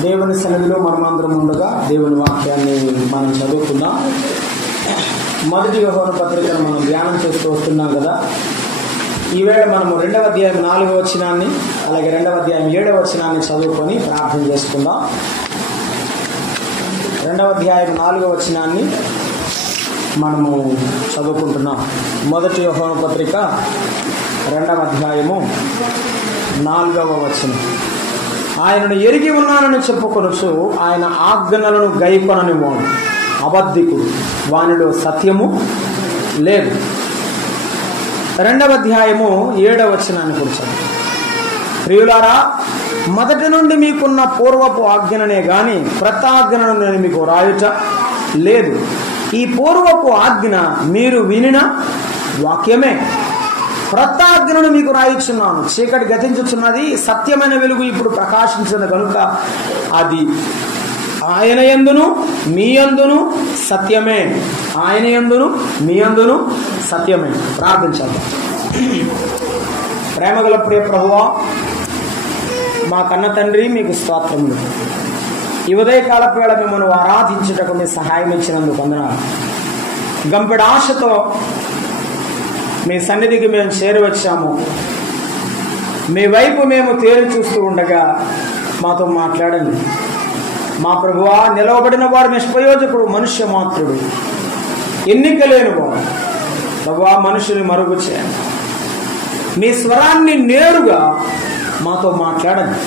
దేవుని సన్నిధిలో మనమందరం ఉండగా దేవుని వాక్యాన్ని మనం చదువుకుందాం. మొదటి యోహాను పత్రికను మనం ధ్యానం చేస్తూ వస్తున్నాం కదా. ఈవేళ మనము 2వ అధ్యాయం 4వ వచనాన్ని అలాగే 2వ అధ్యాయం 7వ వచనాన్ని చదువుకొని ప్రార్థన చేసుకుందాం. 2వ అధ్యాయం 4వ వచనాన్ని మనము చదువుకుంటున్నాం. మొదటి యోహాను పత్రిక 2వ అధ్యాయము 4వ వచనం. ఆయనను ఎరిగి ఉన్నానని చెప్పుకొనుచు ఆయన ఆజ్ఞలను గైకొనని వాడు అబద్ధికుడు, వానిలో సత్యము లేదు. 2వ అధ్యాయము 7వ వచనాన్ని కూర్చోండి. ప్రియులారా, మొదటి నుండి మీకున్న పూర్వపు ఆజ్ఞనే గాని క్రొత్త ఆజ్ఞను నేను మీకు రాయుట లేదు. ఈ పూర్వపు ఆజ్ఞ మీరు వినిన వాక్యమే. క్రొత్త ఆజ్ఞను మీకు రాయిచున్నాను. చీకటి గతించుచున్నది, సత్యమైన వెలుగు ఇప్పుడు ప్రకాశించిన కనుక అది ఆయన యందును మీ యందును సత్యమే. ఆయన యందును మీ యందును సత్యమే. ప్రార్థించాలి. ప్రేమగల ప్రియ ప్రభువా, మా కన్న తండ్రి, మీకు స్తోత్రములు. ఈ ఉదయకాలపు వేళ మిమ్మల్ని ఆరాధించుటకు మీ సహాయం ఇచ్చినందుకు వందనాలు. గంపెడు ఆశతో మీ సన్నిధికి మేము చేరువచ్చాము. మీ వైపు మేము తేరి చూస్తూ ఉండగా మాతో మాట్లాడండి. మా ప్రభువా, నిలవబడిన వాడు నిష్ప్రయోజకుడు, మనుష్య మాత్రుడు, ఎన్నిక లేని వాడు. ప్రభువా, మనుషుని మరుగు చేయండి. మీ స్వరాన్ని నేరుగా మాతో మాట్లాడండి.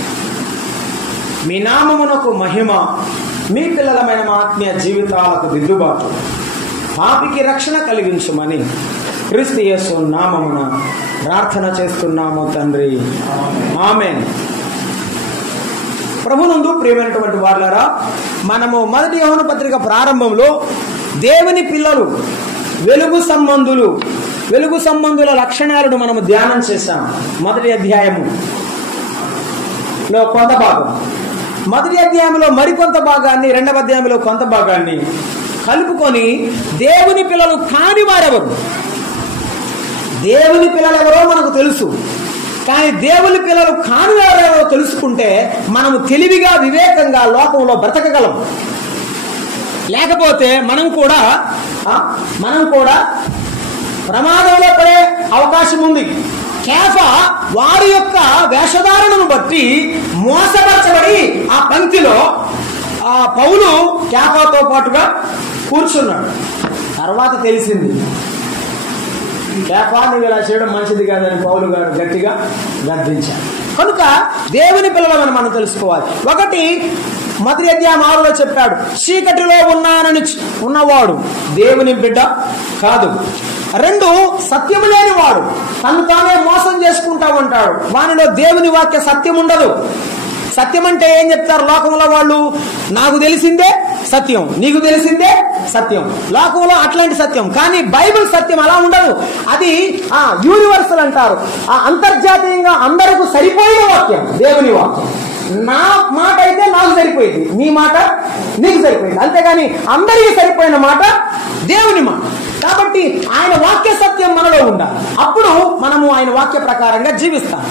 మీ నామమునకు మహిమ, మీ పిల్లలమైన మా ఆత్మీయ జీవితాలకు దిద్దుబాటు, పాపికి రక్షణ కలిగించమని క్రీస్తు యేసు నామమున ప్రార్థన చేస్తున్నాము తండ్రి, ఆమేన్. ప్రభునందు ప్రియమైనటువంటి వారులారా, మనము మొదటి యోహాను పత్రిక ప్రారంభంలో దేవుని పిల్లలు, వెలుగు సంబంధుల లక్షణాలను మనము ధ్యానం చేశాం. మొదటి అధ్యాయములో కొంత భాగం, మొదటి అధ్యాయంలో మరికొంత భాగాన్ని, 2వ అధ్యాయంలో కొంత భాగాన్ని కలుపుకొని దేవుని పిల్లలు కాని వారెవరు, దేవుని పిల్లలు ఎవరో మనకు తెలుసు, కానీ దేవుని పిల్లలు కాని వారెవరో తెలుసుకుంటే మనము తెలివిగా వివేకంగా లోకంలో బ్రతకగలం. లేకపోతే మనం కూడా ప్రమాదంలో పడే అవకాశం ఉంది. కేఫా వారి యొక్క వేషధారణను బట్టి మోసపరచబడి ఆ పంక్తిలో పౌలు కేఫాతో పాటుగా కూర్చున్నాడు. తర్వాత తెలిసింది, కేఫా నువ్వు ఇలా చేయడం మంచిది కాదని పౌలు గారు గట్టిగా గద్దించారు. కనుక దేవుని పిల్లలని మనం తెలుసుకోవాలి. ఒకటి, మొదటి అధ్యాయం 6లో చెప్పాడు, చీకటిలో ఉన్నానని ఉన్నవాడు దేవుని బిడ్డ కాదు. 2, సత్యము లేని వాడు తను తానే మోసం చేసుకుంటా ఉంటాడు, వానిలో దేవుని వాక్య సత్యం ఉండదు. సత్యం అంటే ఏం చెప్తారు లోకంలో వాళ్ళు? నాకు తెలిసిందే సత్యం, నీకు తెలిసిందే సత్యం. లోకంలో అట్లాంటి సత్యం. కానీ బైబిల్ సత్యం అలా ఉండదు. అది యూనివర్సల్ అంటారు, అంతర్జాతీయంగా అందరికి సరిపోయే వాక్యం దేవుని వాక్యం. నా మాట అయితే నాకు సరిపోయింది, నీ మాట నీకు సరిపోయింది. అంతేగాని అందరికీ సరిపోయిన మాట దేవుని మాట. కాబట్టి ఆయన వాక్య సత్యం మనలో ఉండాలి. అప్పుడు మనము ఆయన వాక్య ప్రకారంగా జీవిస్తాం.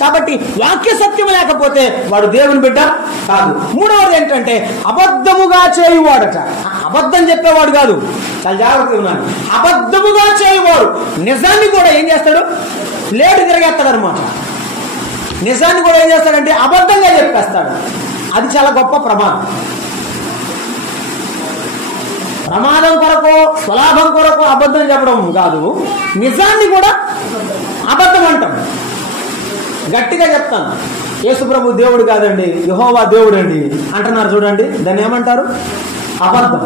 కాబట్టి వాక్య సత్యం లేకపోతే వాడు దేవుని బిడ్డ కాదు. 3వది ఏంటంటే అబద్ధముగా చేయువాడట. అబద్ధం చెప్పేవాడు కాదు, చాలా జాగ్రత్తగా ఉన్నాను. అబద్ధముగా చేయువాడు నిజాన్ని కూడా ఏం చేస్తాడు? ప్లేటు తిరగేస్తాడు అనమాట. నిజాన్ని కూడా ఏం చేస్తాడంటే అబద్ధంగా చెప్పేస్తాడు. అది చాలా గొప్ప ప్రమాదం. ప్రమాదం కొరకు, స్వలాభం కొరకు అబద్ధం చెప్పడం కాదు, నిజాన్ని కూడా అబద్ధం అంటాం. గట్టిగా చెప్తాను, యేసుప్రభు దేవుడు కాదండి, యెహోవా దేవుడు అండి అంటున్నారు చూడండి, దాన్ని ఏమంటారు? అబద్ధం.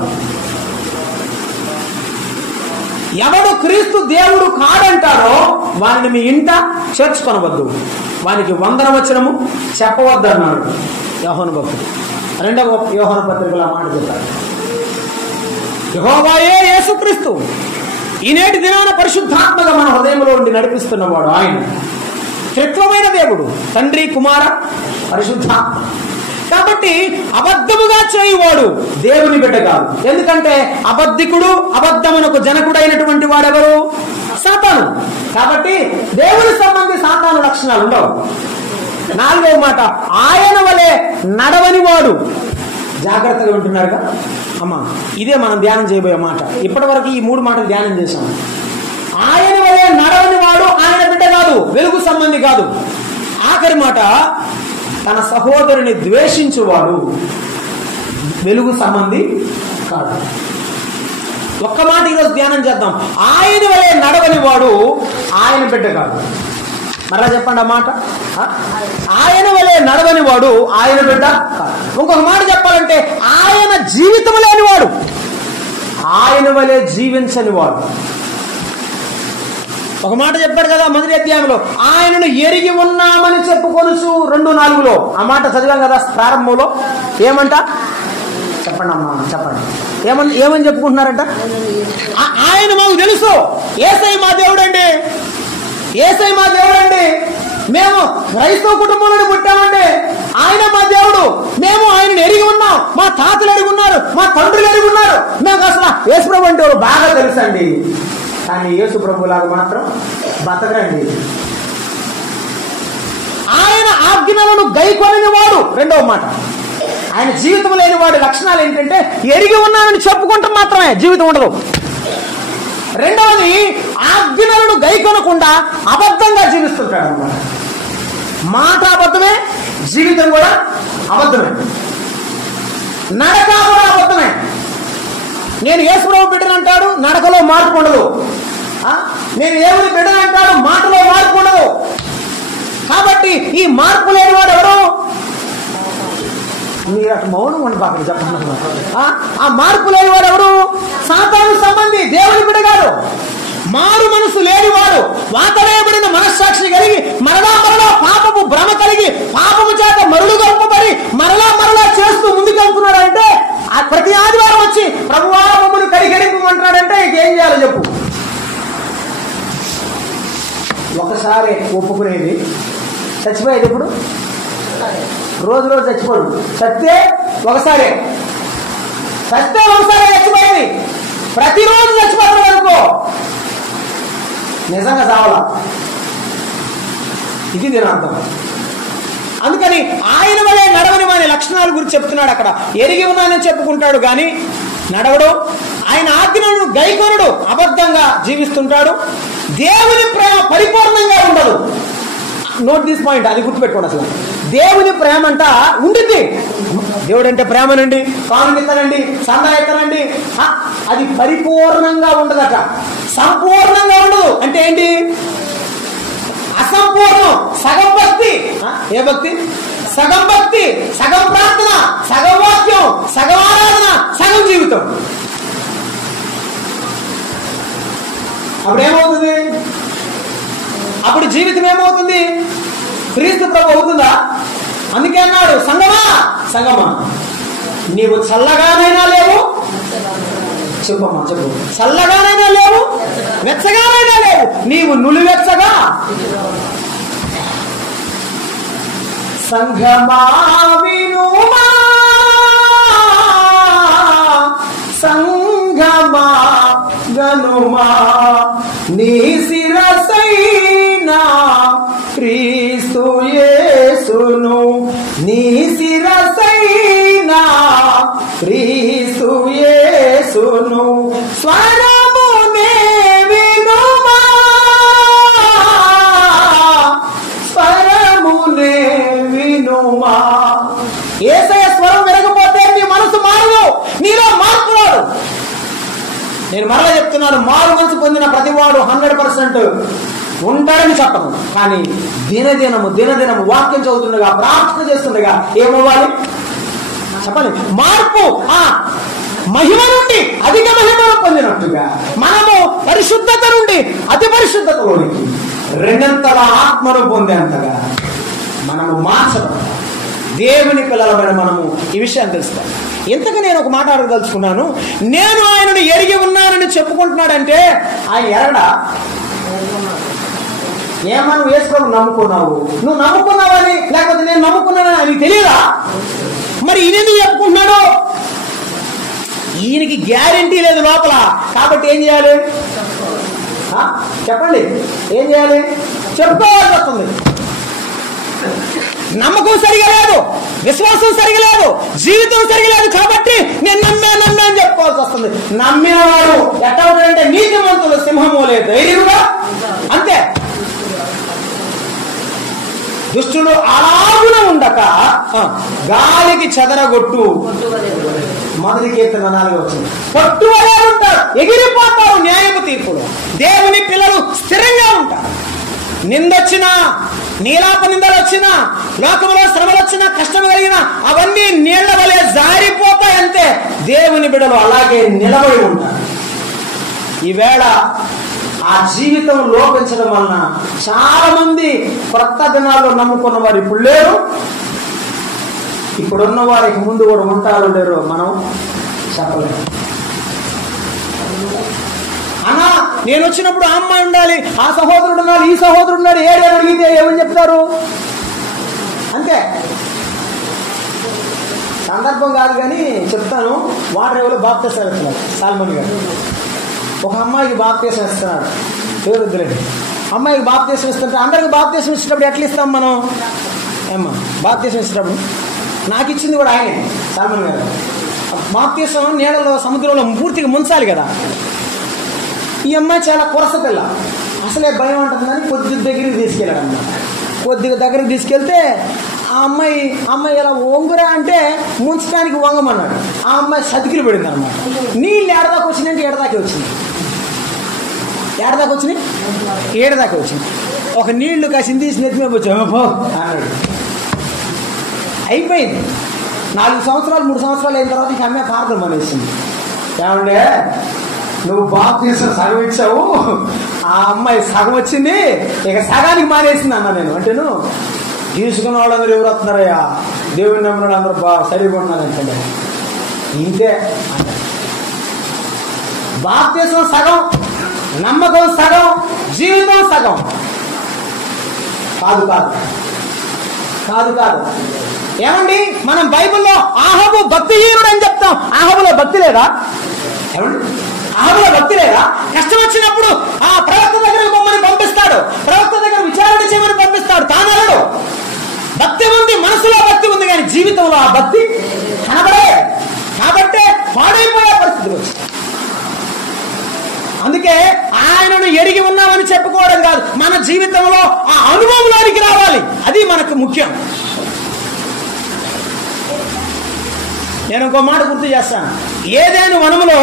ఎవడు క్రీస్తు దేవుడు కాదంటారో వారిని మీ ఇంట చేర్చుకొనవద్దు, వానికి వందనవచనము చెప్పవద్దు అన్నాడు యోహాను భక్తుడు. 2వ యోహాను పత్రికలో మాట చెప్పారు. యెహోవాయే యేసుక్రీస్తు ఈనేటి దినాన పరిశుద్ధాత్మగా మన హృదయంలో ఉండి నడిపిస్తున్నవాడు ఆయన. త్రిత్వమైన దేవుడు, తండ్రి, కుమార, పరిశుద్ధాత్మ. కాబట్టి అబద్ధముగా చేయువాడు దేవుని బిడ్డ కాదు. ఎందుకంటే అబద్ధికుడు, అబద్ధమునకు జనకుడైనటువంటి వాడెవరు? సాతాను. కాబట్టి దేవుని సంబంధి సాతాను లక్షణాలు ఉండవు. 4వ మాట, ఆయన వలె నడవని వాడు. జాగ్రత్తగా వింటున్నారుగా అమ్మా, ఇదే మనం ధ్యానం చేయబోయే మాట. ఇప్పటి వరకు ఈ 3 మాటలు ధ్యానం చేశాం. ఆయన వలె నడవని వాడు ఆయన బిడ్డ కాదు, వెలుగు సంబంధి కాదు. ఆఖరి మాట, తన సహోదరుని ద్వేషించువాడు వెలుగు సంబంధి కాదు. ఒక్క మాట ఈరోజు ధ్యానం చేద్దాం. ఆయన వలె నడవని వాడు ఆయన బిడ్డ కాదు. మరలా చెప్పండి ఆ మాట. ఆయన వలె నడవని వాడు ఆయన బిడ్డ కాదు. ఇంకొక మాట చెప్పాలంటే, ఆయన జీవితం లేనివాడు ఆయన వలె జీవించని వాడు. ఒక మాట చెప్పాడు కదా మొదటి అధ్యాయంలో, ఆయనను ఎరిగి ఉన్నామని చెప్పుకొనుచు 2:4 ఆ మాట చదివాం కదా ప్రారంభంలో. ఏమంట చెప్పండి అమ్మా, చెప్పండి. ఏమని చెప్పుకుంటున్నారంట? ఆయన మాకు తెలుసు, యేసయ్య మా దేవుడు అండి, యేసయ్య మా దేవుడు అండి, మేము క్రైస్తవ కుటుంబంలో పుట్టామండి, ఆయన మా దేవుడు, మేము ఆయన ఎరిగి ఉన్నాం, మా తాతలు ఎరిగి ఉన్నారు, మా తండ్రులు ఎరిగి ఉన్నారు, మేము అసలు యేసుప్రభు అంటే బాగా తెలుసండి. కానీ యేసుప్రభు లాగా మాత్రం బతకండి. ఆయన ఆజ్ఞలను గైకొనని వాడు. 2వ మాట, ఆయన జీవితం లేని వాడి లక్షణాలు ఏంటంటే, ఎరిగి ఉన్నానని చెప్పుకుంటాం మాత్రమే, జీవితం ఉండదు. 2వది, ఆజ్ఞలను గైకొనకుండా అబద్ధంగా జీవిస్తుంటాడు అన్నమాట. మాట అబద్ధమే, జీవితం కూడా అబద్ధమే, నడక కూడా అబద్ధమే. నేను యేసుప్రభు బిడ్డను అంటాడు, నడకలో మార్పు ఉండదు. నేను దేవుని బిడ్డను అంటాడు, మాటలో మార్పు ఉండదు. కాబట్టి ఈ మార్పు లేని వాడు ఎవరు? మీరు అటు మౌనం ఉండి అక్కడ చెప్పండి. ఆ మార్పు లేని వాడు ఎవరు? సాతాను సంబంధి, దేవుని బిడ్డ కాదు. మారు మనసు లేనివాడు, వాతవేయబడిన మనస్సాక్షి కలిగి మరలా పాపపు భ్రమ కలిగి పాపము చేత మరుడు గొప్పబడి మరలా చేస్తూ ముందుకెళ్తున్నాడంటే, ప్రతి ఆదివారం వచ్చి ప్రభువా మమ్మల్ని కడిగడింపమంటున్నాడంటే ఇంకేం చేయాలో చెప్పు. ఒకసారి ఒప్పుకునేది, చచ్చిపోయేది ఎప్పుడు? రోజు చచ్చిపోడు. చస్తే ఒకసారి చచ్చిపోయేది. ప్రతిరోజు చచ్చిపోతాడు అనుకో, నిజంగా చావాల. ఇది దీని అర్థం. అందుకని ఆయన వలె నడవని వాని లక్షణాల గురించి చెప్తున్నాడు అక్కడ. ఎరిగి ఉన్నానని చెప్పుకుంటాడు కానీ నడవడు, ఆయన ఆజ్ఞలను గైకొనడు, అబద్ధంగా జీవిస్తుంటాడు, దేవుని ప్రేమ పరిపూర్ణంగా ఉండదు. నోట్ దిస్ పాయింట్, అది గుర్తుపెట్టుకోండి. అసలు దేవుని ప్రేమ అంట ఉండింది. దేవుడు అంటే ప్రేమనండి, కానునిస్తానండి, సందా ఎత్తనండి, అది పరిపూర్ణంగా ఉండదట, సంపూర్ణంగా ఉండదు. అంటే ఏంటి? అసంపూర్ణం. సగం భక్తి. ఏ భక్తి? సగం భక్తి, సగం ప్రార్థన, సగం వాక్యం, సగం ఆరాధన, సగం జీవితం. అప్పుడు ఏమవుతుంది? అప్పుడు జీవితం ఏమవుతుంది? క్రీస్తు ప్రభు అవుతుందా? అందుకే అన్నాడు, సంగమా నీవు చల్లగానైనా లేవు, చెప్పమ్మా చెప్పు, చల్లగానైనా లేవు, వెచ్చగానైనా లేవు, నీవు నులివెచ్చగా. సంగమా వినుమా, సంగమా గనుమా, నీ శిరసైనా క్రీస్తు యేసును, నీ శిరసైనా క్రీస్తు యేసును, స్వరమునే వినుమా, స్వరమునే వినుమా. యేసయ్య స్వరం వినకపోతే నీ మనసు మారదు, నీలో మార్పు రాదు. నేను మరలా చెప్తున్నాను, మారు మనసు పొందిన ప్రతివాడు 100% ఉంటాడని చెప్పను. కానీ దినదినము వాక్యం చదువుతుండగా, ప్రార్థన చేస్తుండగా ఏమవ్వాలి చెప్పండి? మార్పు. మహిమ నుండి అధిక మహిమను పొందినట్టుగా మనము పరిశుద్ధత నుండి అతి పరిశుద్ధతలోనికి 2 ఆత్మను పొందేంతగా మనము మార్చబడాలి. దేవుని పిల్లలమైన మనము ఈ విషయాన్ని తెలుస్తాం. ఇంతగా నేను ఒక మాట అడగదలుచుకున్నాను. నేను ఆయనను ఎరిగి ఉన్నానని చెప్పుకుంటున్నాడంటే ఆయన ఎరడా? ఏమన్నా యేసుప్రభు నమ్ముకున్నావు, నువ్వు నమ్ముకున్నావని, లేకపోతే నేను నమ్ముకున్నానని అది తెలియదా? మరి ఈయనెందుకు చెప్పుకుంటున్నాడు? ఈయనకి గ్యారెంటీ లేదు లోపల. కాబట్టి ఏం చేయాలి చెప్పండి? ఏం చేయాలి? చెప్పుకోవాల్సి వస్తుంది. నమ్మకం సరిగా లేదు, విశ్వాసం సరిగా లేదు, జీవితం సరిగా లేదు. కాబట్టి నేను నమ్మా అని చెప్పుకోవాల్సి వస్తుంది. నమ్మిన వాడు ఎట్లా ఉంటాడంటే నీతిమంతులు సింహము లేదు ధైర్యంగా, అంతే. దుష్టులు అలాగున ఉండక గాలికి చెదరగొట్టు. మొదటి కీర్తన 4 వచ్చింది. పట్టువలే ఉంటారు, ఎగిరిపోతారు న్యాయపు తీర్పులు. దేవుని పిల్లలు స్థిరంగా ఉంటారు. నిందొచ్చినా, నీలాప నిందలు వచ్చినా, లోకంలో శ్రమలు వచ్చినా, కష్టం కలిగినా అవన్నీ నీళ్ల వలె జారిపోతాయి, అంతే. దేవుని బిడ్డలు అలాగే నిలబడి ఉంటారు. ఈవేళ ఆ జీవితం లోపించడం వలన చాలా మంది కొత్త దినాల్లో నమ్ముకున్న వారు ఇప్పుడు లేరు. ఇప్పుడున్న వారికి ముందు కూడా ఉంటారో లేరు మనం చెప్పలేము. అన్నా నేను వచ్చినప్పుడు ఆ అమ్మాయి ఉండాలి, ఆ సహోదరుడు ఉండాలి, ఈ సహోదరుడు ఉండాలి, ఏడు అడిగితే ఏమని చెప్తారు, అంతే. సందర్భం కాదు కానీ చెప్తాను. వాటర్ ఎవరో బాప్తిసం ఇస్తున్నారు, సాల్మన్ గారు. ఒక అమ్మాయికి బాప్తిసం ఇస్తున్నాడు, పేరు వద్దులేండి. అమ్మాయికి బాప్తిసం ఇస్తుంటే అందరికి బాప్తిసం ఇచ్చినప్పుడు ఎట్లా ఇస్తాం మనం? ఏమ్మా బాప్తిసం ఇచ్చినప్పుడు నాకు ఇచ్చింది కూడా ఆయనే, సాల్మన్ గారు. బాప్తిసం నీళ్ళలో సముద్రంలో పూర్తిగా ముంచాలి కదా. ఈ అమ్మాయి చాలా కొరస పిల్ల, అసలే భయం ఉంటుందని కొద్ది దగ్గరికి తీసుకెళ్ళాడు అన్నమాట. కొద్దిగా దగ్గరికి తీసుకెళ్తే ఆ అమ్మాయి ఇలా వంగురా అంటే ముంచడానికి వంగమన్నాడు. ఆ అమ్మాయి సతికిలు పడింది అనమాట. నీళ్ళు ఏడదాకా వచ్చినాయంటే ఏడదాకే వచ్చింది. ఏడదాకా వచ్చినాయి, ఏడదాకా వచ్చింది. ఒక నీళ్లు కాసి తీసి నెత్తిమే వచ్చాము అన్నాడు. అయిపోయింది. 4 సంవత్సరాలు 3 సంవత్సరాలు అయిన తర్వాత ఇంక అమ్మాయి పార్థం అనేసింది. ఏమంటే నువ్వు బాప్తిసం సగం ఇచ్చావు, ఆ అమ్మాయి సగం వచ్చింది, ఇక సగానికి మానేసింది అన్నా నేను. అంటేను తీసుకున్న వాళ్ళందరూ ఎవరు వస్తున్నారయ్యా, దేవుని నమ్మిన అందరూ సరిగా ఉన్నారంటే ఇంతే. బాప్తిసం సగం, నమ్మకం సగం, జీవితం సగం. కాదు కాదు కాదు కాదు ఏమండి, మనం బైబిల్లో ఆహాబు భక్తిహీనుడు అని చెప్తాం. ఆహాబులో భక్తి లేదా? ఏమండి, ఆహాబులో భక్తి లేదా? కష్టం వచ్చినప్పుడు ఆ ప్రవక్త దగ్గర మమ్మల్ని పంపిస్తాడు, ప్రవక్త దగ్గర విచారణ చేయమని పంపిస్తాడు. తానడు భక్తి ఉంది, మనసులో భక్తి ఉంది, కానీ జీవితంలో ఆ భక్తి కనబడే. కాబట్టే పాడైపోయే పరిస్థితులు వచ్చాయి. అందుకే ఆయనను ఎరిగి ఉన్నామని చెప్పుకోవడం కాదు, మన జీవితంలో ఆ అనుభవంలోనికి రావాలి. అది మనకు ముఖ్యం. నేను ఇంకో మాట గుర్తు చేస్తాను. ఏదైనా వనములో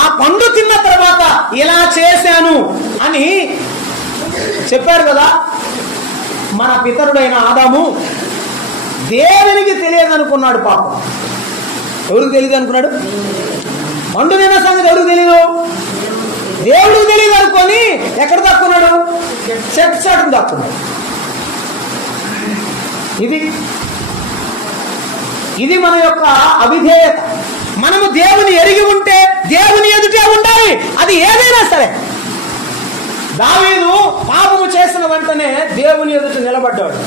ఆ పండు తిన్న తర్వాత ఇలా చేశాను అని చెప్పారు కదా. మన పితరుడైన ఆదాము దేవునికి తెలియదు అనుకున్నాడు. పాపం ఎవరికి తెలియదు అనుకున్నాడు? పండు తిన్న సంగతి ఎవరికి తెలియదు? దేవుడికి తెలియదు అనుకొని ఎక్కడ దాక్కున్నాడు? చెట్టు చాటును దాక్కున్నాడు. ఇది మన యొక్క అవిధేయత. మనము దేవుని ఎరిగి ఉంటే దేవుని ఎదుటే ఉండాలి, అది ఏదైనా సరే. దావీదు పాపము చేసిన వెంటనే దేవుని ఎదుట నిలబడ్డాడు.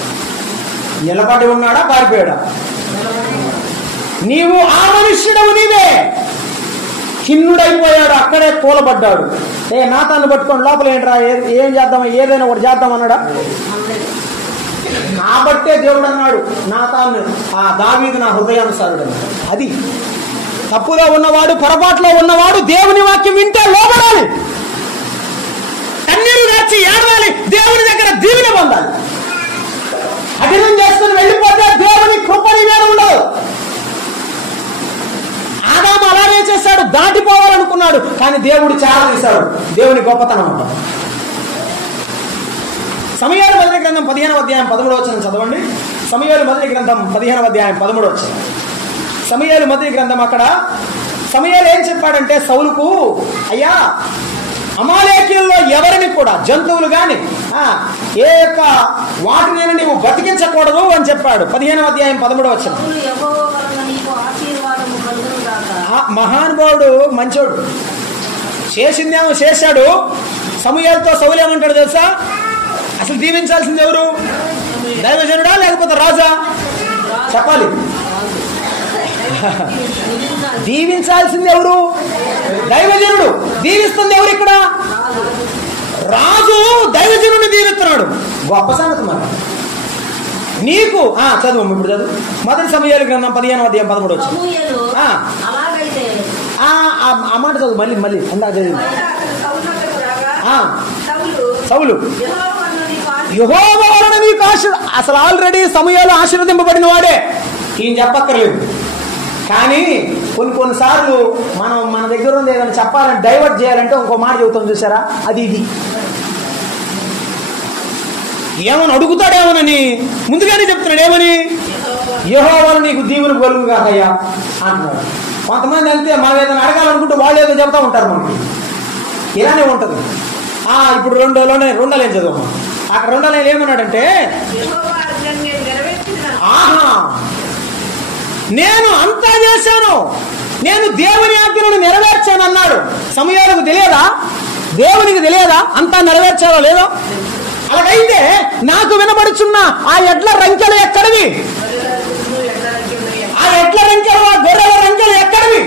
నిలబడి ఉన్నాడా, పారిపోయాడా? నీవు ఆ మనుష్యుడవు, నీవే. ఖిన్నుడైపోయాడు, అక్కడే కూలబడ్డాడు. నాతాన్ని పట్టుకొని లోపల ఏంట్రా, ఏం చేద్దామా, ఏదైనా ఒకటి చేద్దామన్నాడా? కాబట్టే దేవుడు అన్నాడు, నాతాను ఆ దావీదు నా హృదయానుసారుడు. అది తప్పులో ఉన్నవాడు, పొరపాట్లో ఉన్నవాడు దేవుని వాక్యం వింటే లోబడాలి, కన్నీరు దాచి ఏడవాలి, దేవుని దగ్గర దీవెన పొందాలి. కఠినం చేసుకుని వెళ్ళిపోతే దేవుని కృపని మీద ఉండదు. ఆదాము అలాగే చేశాడు, దాటిపోవాలనుకున్నాడు, కానీ దేవుడు చాలా చేశాడు. దేవుని గొప్పతనం అంటారు. సమూయేలు మొదటి గ్రంథం 15వ అధ్యాయం 13వ వచనం చదవండి. సమూయేలు మొదటి గ్రంథం 15వ అధ్యాయం 13వ వచనం. సమూయేలు మొదటి గ్రంథం. అక్కడ సమూయేలు ఏం చెప్పాడంటే సౌలుకు, అయ్యా అమాలేకీయుల్లో ఎవరిని కూడా, జంతువులు గాని ఏ యొక్క వాటినైనా నీవు బతికించకూడదు అని చెప్పాడు. 15వ అధ్యాయం 13వ వచనం. మహానుభావుడు మంచోడు, చేసిందేమో చేశాడు. సమూయేలుతో సౌలు ఏమంటాడు తెలుసా? అసలు దీవించాల్సింది ఎవరు? దైవజనుడా లేకపోతే రాజా? చెప్పాలి. దీవించాల్సింది ఎవరు? దైవజనుడు. దీవిస్తుంది ఎవరు ఇక్కడ? రాజు దైవజనుడిని దీవిస్తున్నాడు. గొప్ప సంగతి. మరి నీకు చదువు ఇప్పుడు చదువు. మొదటి సమూయేలు గ్రంథం 15వ అధ్యాయం 13 వచ్చింది. ఆ మాట చదువు మళ్ళీ అందా చదివి. సౌలు యెహోవా వలన నీకు అసలు ఆల్రెడీ సమూయేలు ఆశీర్వదింపబడిన వాడే, ఈయన చెప్పక్కర్లేదు. కానీ కొన్నిసార్లు మనం మన దగ్గర ఉంది ఏదైనా చెప్పాలని డైవర్ట్ చేయాలంటే ఇంకో మాట చెబుతాం చూసారా, అది ఇది ఏమని అడుగుతాడేమోనని ముందుగానే చెప్తున్నాడు. ఏమని? యెహోవా నీకు దీవెన కలుగు కాకయ్యా అంటున్నాడు. కొంతమంది అంతే, మనం ఏదైనా అడగాలనుకుంటే వాళ్ళు ఏదో చెప్తా ఉంటారు, మనకి ఇలానే ఉంటుంది. ఇప్పుడు రెండోలేం చదువు. అక్కడ రెండోలేం ఏమన్నాడంటే, నేను అంతా చేశాను, నేను దేవుని ఆజ్ఞలను నెరవేర్చాను అన్నాడు. సమూయేలుకు తెలియదా? దేవునికి తెలియదా అంతా నెరవేర్చాలో లేదో? అలాగైతే నాకు వినబడుచున్న ఆ ఎడ్ల రంకెలు ఎక్కడివి? ఆ ఎడ్ల రంకెలు, ఆ గొర్రెల రంకెలు ఎక్కడివి?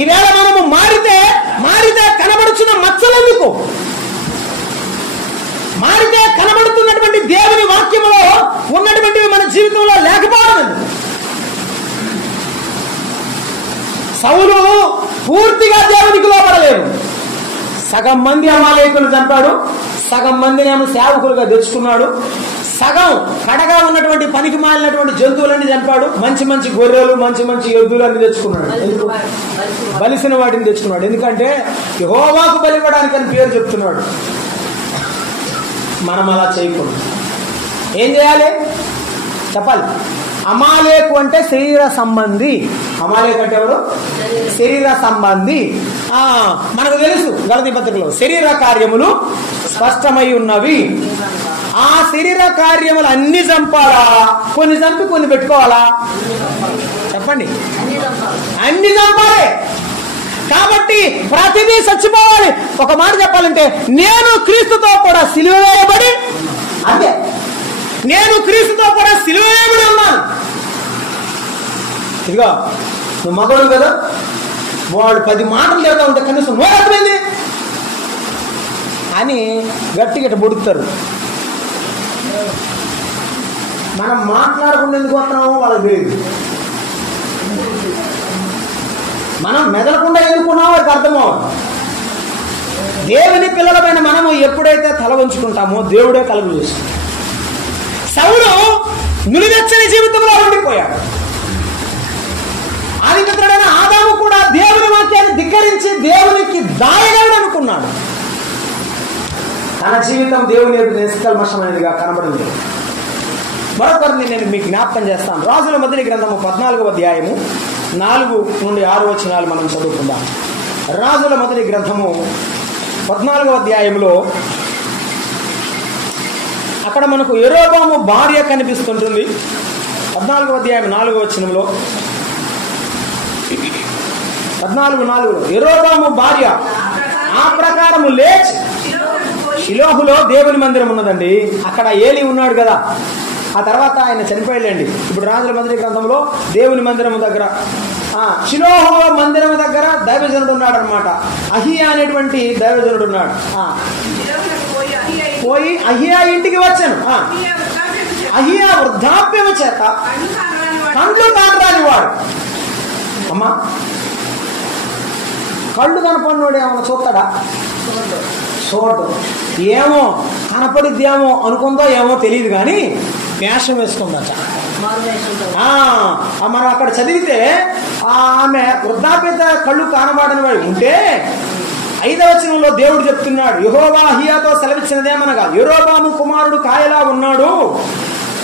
ఈవేళ మనము మారితే కనబడుచున్న మచ్చలెందుకు? మారితే కనబడుతున్నటువంటి దేవుని వాక్యములో ఉన్నటువంటివి మన జీవితంలో లేకపోవడం. సౌలు పూర్తిగా దేవునికి లోపడలేదు. సగం మంది అమాలేకులు చంపాడు, సగం మందినేమో సేవకులుగా తెచ్చుకున్నాడు, సగం కడగా ఉన్నటువంటి పనికి మాలినటువంటి జంతువులన్నీ చంపాడు, మంచి మంచి గొర్రెలు మంచి మంచి ఎద్దులన్నీ తెచ్చుకున్నాడు. బలిసిన వాటిని తెచ్చుకున్నాడు. ఎందుకంటే యెహోవాకు బలివ్వడానికి అని పేరు చెప్తున్నాడు. మనం అలా చేయకూడదు. ఏం చేయాలి చెప్పాలి. అమాలేకు అంటే శరీర సంబంధి. అమాలేకు అంటే ఎవరు? శరీర సంబంధి. మనకు తెలుసు గలతీ పత్రికలో శరీర కార్యములు స్పష్టమై ఉన్నవి. ఆ శరీర కార్యములు అన్ని చంపాలా? కొన్ని చంపి కొన్ని పెట్టుకోవాలా? చెప్పండి. అన్ని చంపాలి. కాబట్టి ప్రతిదీ చచ్చిపోవాలి. ఒక మాట చెప్పాలంటే, నేను క్రీస్తుతో కూడా సిలువ వేయబడి, అంతే, నేను క్రీస్తుతో కూడా సిలువ వేయబడి ఉన్నాను. ఇదిగో నువ్వు మగడు కదా, వాడు 10 మాటలు చెప్తా ఉంటే కనీసం నోరట్లేదు అని గట్టిగా బొడుతారు. మనం మాట్లాడకుండా ఎందుకు వస్తున్నామో వాళ్ళకి తెలియదు. మనం మెదలకుండా ఎందుకున్నామో వాళ్ళకి అర్థమవుతుంది. దేవుని పిల్లలపైన మనము ఎప్పుడైతే తల వంచుకుంటామో దేవుడే కలుగు చేస్తుంది. సౌలు నులివెచ్చని జీవితంలో ఉండిపోయాడు. ఆదిపుత్రుడైన ఆదాము కూడా దేవుని వాక్యాన్ని ధిక్కరించి దేవునికి దాయగలడు అనుకున్నాడు. తన జీవితం దేవుని ఎదుట నిష్కల్మషమైనదిగా కనబడింది. మరొకరిని నేను మీకు జ్ఞాపకం చేస్తాను. రాజుల మొదటి గ్రంథము 14వ అధ్యాయము 4 నుండి 6 వచనాలు మనం చదువుకుందాం. రాజుల మొదటి గ్రంథము 14వ అధ్యాయంలో అక్కడ మనకు యెరోబాము భార్య కనిపిస్తుంటుంది. 14వ అధ్యాయం 4వ వచనంలో 14:4 యెరోబాము భార్య ఆ ప్రకారము లేచి షిలోహులో దేవుని మందిరం ఉన్నదండి. అక్కడ ఏలి ఉన్నాడు కదా, ఆ తర్వాత ఆయన చనిపోయాడండి. ఇప్పుడు రాజుల మొదటి గ్రంథంలో దేవుని మందిరం దగ్గర షిలోహు మందిరం దగ్గర దైవజనుడు ఉన్నాడు అనమాట. అహియా అనేటువంటి దైవజనుడు ఉన్నాడు. పోయి అహియా ఇంటికి వచ్చాను. అహియా వృద్ధాప్యము చేత కండ్లు కానరాని వాడు. అమ్మా, కళ్ళు కనపడినోడు ఏమన్నా చూస్తాడా? చూడదు. ఏమో కనపడిద్దేమో అనుకుందో ఏమో తెలియదు, కానీ వేషం వేసుకుందట. మనం అక్కడ చదివితే ఆమె వృద్ధాప్యత కళ్ళు కానబడని వాడు ఉంటే 5వ వచనంలో దేవుడు చెప్తున్నాడు, యెహోవా అహియాతో సెలవిచ్చినదేమనగా యెరోబాము కుమారుడు కాయలా ఉన్నాడు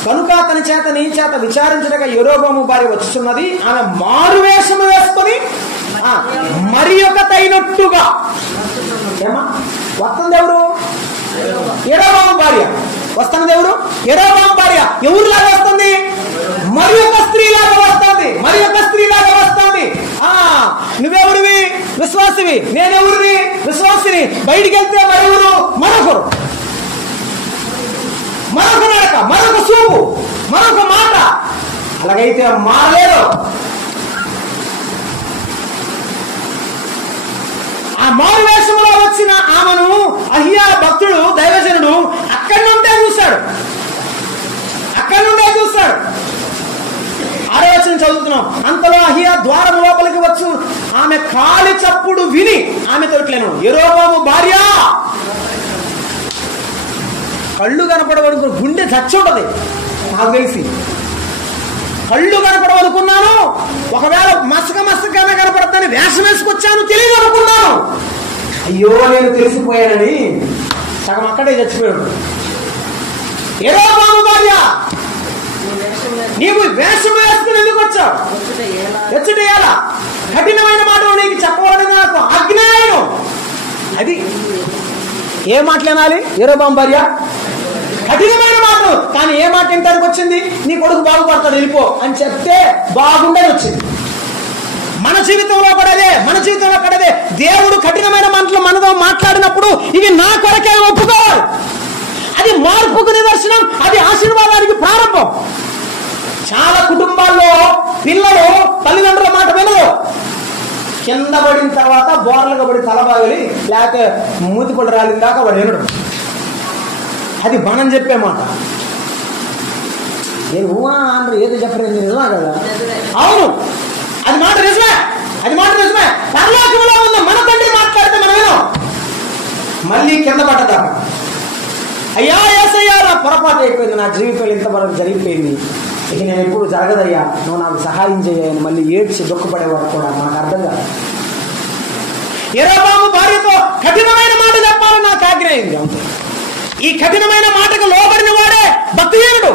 కనుక తన చేత నీ చేత విచారించడగా యెరోబాము భార్య వచ్చుతున్నది. ఆమె మారు వేషము వేసుకొని మరి ఒకటైనట్టుగా ఏమా వస్తుంది. ఎవరు? యెరోబాము భార్య వస్తున్నది. ఎవరు? యెరోబాము భార్య. ఎవరిలాగా వస్తుంది? మరి ఒక స్త్రీలాగా వస్తుంది. మరి ఒక స్త్రీలాగా వస్తుంది. నువ్వెవరివి? విశ్వాసివి. నేనెవరివి? విశ్వాసిని. బయటికి వెళ్తే మరెవరు? మరొకరు. మరొక నడక, మరొక చూపు, మరొక మాట. అలాగైతే మారలేదు. ఆ మారువేషంలో వచ్చిన ఆమెను అహియా భక్తుడు దైవజనుడు అక్కడి నుండే చూశాడు. చూశాడు. 6వ వచనం చదువుతున్నాం. అంతలో అహియా ద్వారం లోపలికి వచ్చు ఆమె కాలి చప్పుడు విని ఆమె తొట్లేను, యెరోబాము భార్య. కళ్ళు కనపడవనుకు గుండె చచ్చి ఉంటది. నాకు తెలిసి కళ్ళు కనపడవనుకున్నాను, ఒకవేళ మసకగానే కనపడతాను వేషం వేసుకొచ్చాను తెలియదు అనుకున్నాను. అయ్యో నేను తెలిసిపోయానని సగం అక్కడే చచ్చిపోయాడు. యెరోబాము భార్య, నీవు వేషం వేసుకుని ఎందుకు వచ్చావు? ఎచ్చుటేయాలా? కఠినమైన మాటలు నీకు చెప్పవాలని నాకు ఆజ్ఞాయను. అది ఏ మాటలేనాలి? యెరోబాము భార్య కఠినమైన మాటలు. కానీ ఏ మాట వింటానికి వచ్చింది? నీ కొడుకు బాగుపడతాడు వెళ్ళిపో అని చెప్తే బాగుండని వచ్చింది. మన జీవితంలో కూడా అదే. దేవుడు కఠినమైన మాటలు మనతో మాట్లాడినప్పుడు ఇవి నా కొరకే ఒప్పుకోవాలి. అది మార్పుకు నిదర్శనం, అది ఆశీర్వాదానికి ప్రారంభం. చాలా కుటుంబాల్లో పిల్లలు తల్లిదండ్రుల మాట వినరు. కింద పడిన తర్వాత బోర్లుగా పడి తలబాగలి లేకపోతే మూతిపడి రాలిన దాకా వాడు వినడు. అది మనం చెప్పే మాట. నేను అందరూ ఏదో చెప్పలేదు నిజమా కదా? అవును, అది మాట నిజమే. పరలోకంలో ఉన్న మన తండ్రి మాట్లాడితే మనం వినం. మళ్ళీ కింద పడ్డదా, అయ్యా యేసయ్యా నా పొరపాటు అయిపోయింది, నా జీవితంలో ఇంతవరకు జరిగిపోయింది, ఇక నేను ఎప్పుడు జరగదయ్యా, నువ్వు నాకు సహాయం చేయని మళ్ళీ ఏడ్చి దుఃఖపడేవాడు కూడా మనకు అర్థం కాదు. యెరోబాము భార్యతో కఠినమైన మాట చెప్పాలని నాకు ఆజ్ఞ అయింది. అంతే. ఈ కఠినమైన మాటకు లోబడిన వాడే భక్తిహీనుడు.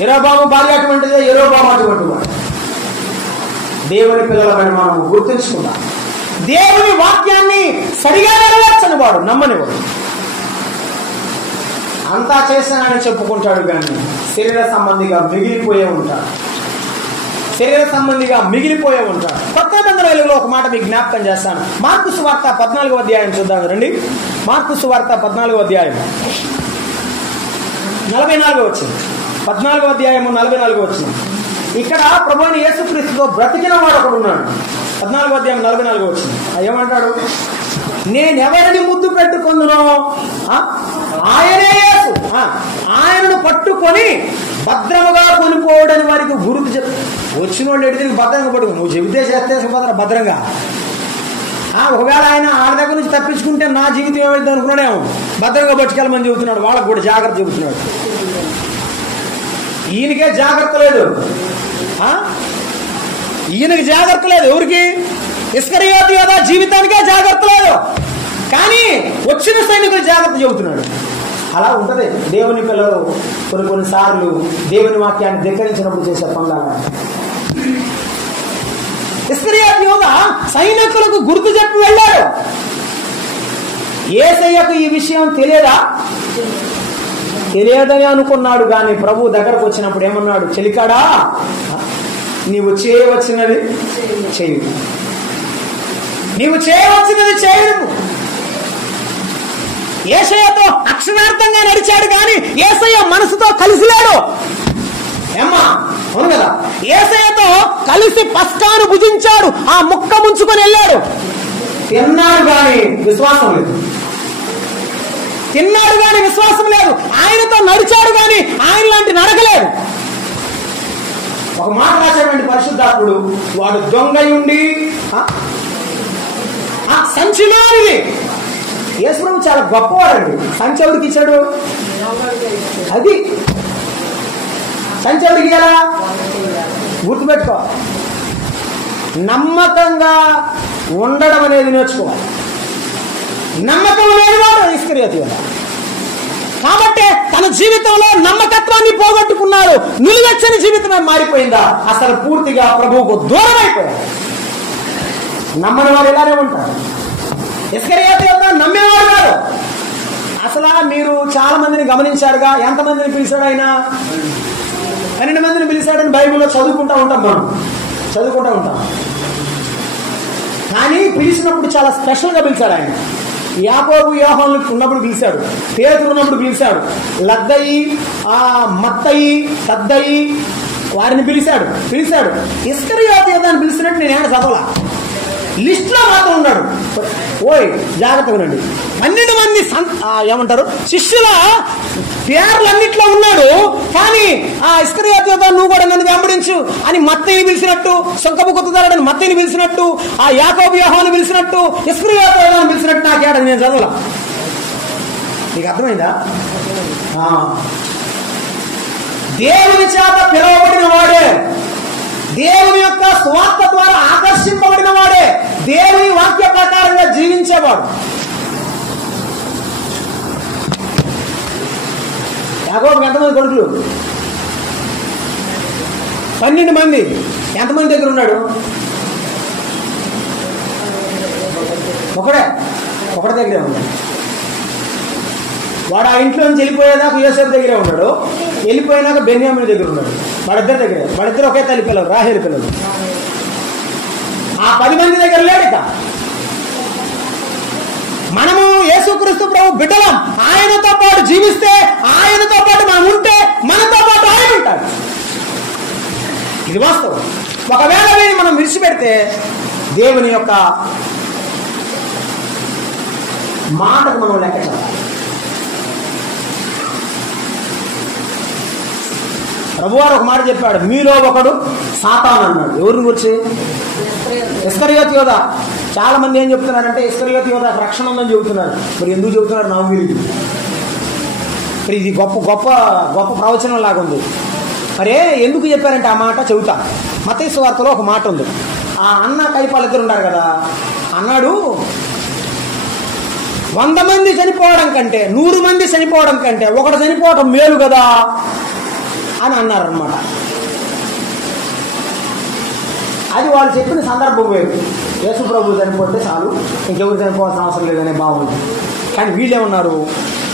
యెరోబాము భార్య అటువంటిదే, యెరోబాము అటువంటి వాడు. దేవుని పిల్లలమైన మనం గుర్తుంచుకుందాం. దేవుని వాక్యాన్ని సరిగా నెరవేర్చని వాడు, నమ్మని వాడు అంతా చేశానని చెప్పుకుంటాడు, కానీ శరీర సంబంధిగా మిగిలిపోయే ఉంటాడు. కొత్త నిబంధన వెలుగులో ఒక మాట మీకు జ్ఞాపకం చేస్తాను. మార్కు సువార్త 14వ అధ్యాయం చూద్దాం రండి. మార్కు సువార్త 14వ అధ్యాయం 44 వచ్చింది. 14వ అధ్యాయం 44 వచ్చింది. ఇక్కడ ప్రభువైన యేసుక్రీస్తుతో బ్రతికిన వాడు ఒకడు ఉన్నాడు. 14వ అధ్యాయం 44 వచ్చింది. ఏమంటాడు? నేనెవరిని ముద్దు పెట్టుకుందునో ఆయనే యేసు, ఆయనను పట్టుకొని భద్రముగా కొనుక్కోవడానికి వారికి గురుతు వచ్చిన వాళ్ళు ఎడితే భద్రంగా పట్టుకో, నువ్వు చెబితే చేస్తే భద్రంగా. ఒకవేళ ఆయన ఆడ దగ్గర నుంచి తప్పించుకుంటే నా జీవితం ఏమైంది అనుకున్నాడేమో, భద్రంగా పట్టుకెళ్ళమని చెబుతున్నాడు. వాళ్ళకు కూడా జాగ్రత్త చెబుతున్నాడు. ఈయనకే జాగ్రత్త లేదు. ఈయనకి జాగ్రత్త లేదు. ఎవరికి? ఇస్కరియోతు యోధా జీవితానికే జాగ్రత్త లేదు. కానీ వచ్చిన సైనికులు జాగ్రత్త చెబుతున్నాడు. అలా ఉంటది దేవుని పిల్లలు కొన్నిసార్లు దేవుని వాక్యాన్ని ధిక్కరించినప్పుడు చేసే పనులు. ఇస్కరియోతు యోధా సైనికులకు గుర్తు చెప్పి వెళ్ళాడు. యేసయ్యకు ఈ విషయం తెలియదని అనుకున్నాడు. కానీ ప్రభు దగ్గరకు వచ్చినప్పుడు ఏమన్నాడు? చెలికాడా, నీవు చేయవచ్చినది చేయు, యేసయ్యతో అక్షరార్థంగా నడిచాడు, కానీ యేసయ్య మనసుతో కలిసి లేడు. ఏమ్మా అవును కదా? యేసయ్యతో కలిసి పస్కాను భుజించాడు, ఆ ముక్క ముంచుకొని వెళ్ళాడు. తిన్నాడు కానీ విశ్వాసం లేదు. ఆయనతో నడిచాడు కానీ ఆయన లాంటి నడకలేదు. ఒక మాట రాశాడండి పరిశుద్ధాత్ముడు, వాడు దొంగయుండి సంచిలోనిది. యేసుప్రభు చాలా గొప్పవాడండి. సంచి ఎవరికి ఇచ్చాడు? అది సంచి ఎవరికి ఇయ్యాలా? గుర్తుపెట్టుకో. నమ్మకంగా ఉండడం అనేది నేర్చుకోవాలి. నమ్మకం లేనివాడు ఇస్కరియోతు యోధా. కాబట్టి తన జీవితంలో నమ్మకత్వాన్ని పోగొట్టుకున్నాడు. నిలువెచ్చని జీవితమే మారిపోయిందా? అసలు పూర్తిగా ప్రభువుకు దూరం అయిపోయాడు. నమ్మని వారు ఇలానే ఉంటారు. ఇస్కరియోతు యోధా నమ్మేవాడు కాదు. అసలు మీరు చాలా మందిని గమనించారుగా. ఎంతమందిని పిలిచాడు ఆయన? 12 మందిని పిలిచాడని బైబిల్లో చదువుకుంటా ఉంటాం. కానీ పిలిచినప్పుడు చాలా స్పెషల్గా పిలిచాడు ఆయన. యాకోబు యోహాను ఉన్నప్పుడు పిలిచాడు, పేతురు ఉన్నప్పుడు పిలిచాడు, లద్దయి మత్తయి తద్దయి వారిని పిలిచాడు. ఇస్కరియోతు యోధాను పిలిచినట్టు నేను ఏమైనా చదవలా. లిస్ట్ లో మాత్రం ఉన్నాడు. ఓయ్ జాగ్రత్తగా ఉండండి. 12 మంది ఏమంటారు శిష్యుల పేర్లన్నిట్లో ఉన్నాడు. కానీ ఆ ఇస్కరియోతు యోధా నువ్వు కూడా నన్ను వెంబడించు అని మత్తయిని పిలిచినట్టు, సుంకపు గుత్తదారుడని మత్తయిని పిలిచినట్టు, ఆ యాకోబు యోహాను పిలిచినట్టు, ఇస్కరియోతు యోధాను పిలిచినట్టు నాకేడని నేను చదవలా. నీకు అర్థమైందా? దేవుని చేత పిలువబడిన వాడే, దేవుని యొక్క స్వార్థ ద్వారా ఆకర్షింపబడిన వాడే, దేవుని వాక్య ప్రకారంగా జీవించేవాడు. యాకోబుకి ఎంతమంది కొడుకులు? 12 మంది. ఎంతమంది దగ్గర ఉన్నాడు? ఒకడే దగ్గరే ఉన్నాడు. వాడు ఆ ఇంట్లో నుంచి వెళ్ళిపోయేదాకా యోసేపు దగ్గరే ఉన్నాడు. వెళ్ళిపోయినాక బెన్యామీను దగ్గర ఉన్నాడు. వాళ్ళిద్దరు ఒకే తల్లి పిల్లలు, రాహేలు పిల్లలు. ఆ 10 మంది దగ్గర లేడు. ఇక మనము యేసుక్రీస్తు ప్రభు బిడ్డలం. ఆయనతో పాటు జీవిస్తే, ఆయనతో పాటు మనం ఉంటే, మనతో పాటు ఆయన ఉంటాడు. ఇది వాస్తవం. ఒకవేళ వీడిని మనం విడిచిపెడితే దేవుని యొక్క మాటకు మనం లెక్క చెప్పాలి. ప్రభువారు ఒక మాట చెప్పాడు, మీలో ఒకడు సాతాను అన్నాడు. ఎవరిని గురించి? ఇస్కరియోతు యోధా. చాలా మంది ఏం చెప్తున్నారంటే ఇస్కరియోతు యోధా రక్షణ ఉందని చెబుతున్నారు. మరి ఎందుకు చెబుతున్నారు నాకు తెలియదు. మరి ఇది గొప్ప గొప్ప గొప్ప ప్రవచనం లాగుంది. మరే ఎందుకు చెప్పారంటే ఆ మాట చెబుతా. మత్తయి సువార్తలో ఒక మాట ఉంది. ఆ అన్న కైపాలు ఇద్దరు ఉన్నారు కదా, అన్నాడు 100 మంది చనిపోవడం కంటే 100 మంది చనిపోవడం కంటే ఒకడు చనిపోవడం మేలు కదా అని అన్నారనమాట. అది వాళ్ళు చెప్పిన సందర్భం వేరు. యేసు ప్రభు చనిపోతే చాలు, ఇంకెవరు చనిపోవాల్సిన అవసరం లేదనే బాగుంది. కానీ వీళ్ళేమన్నారు,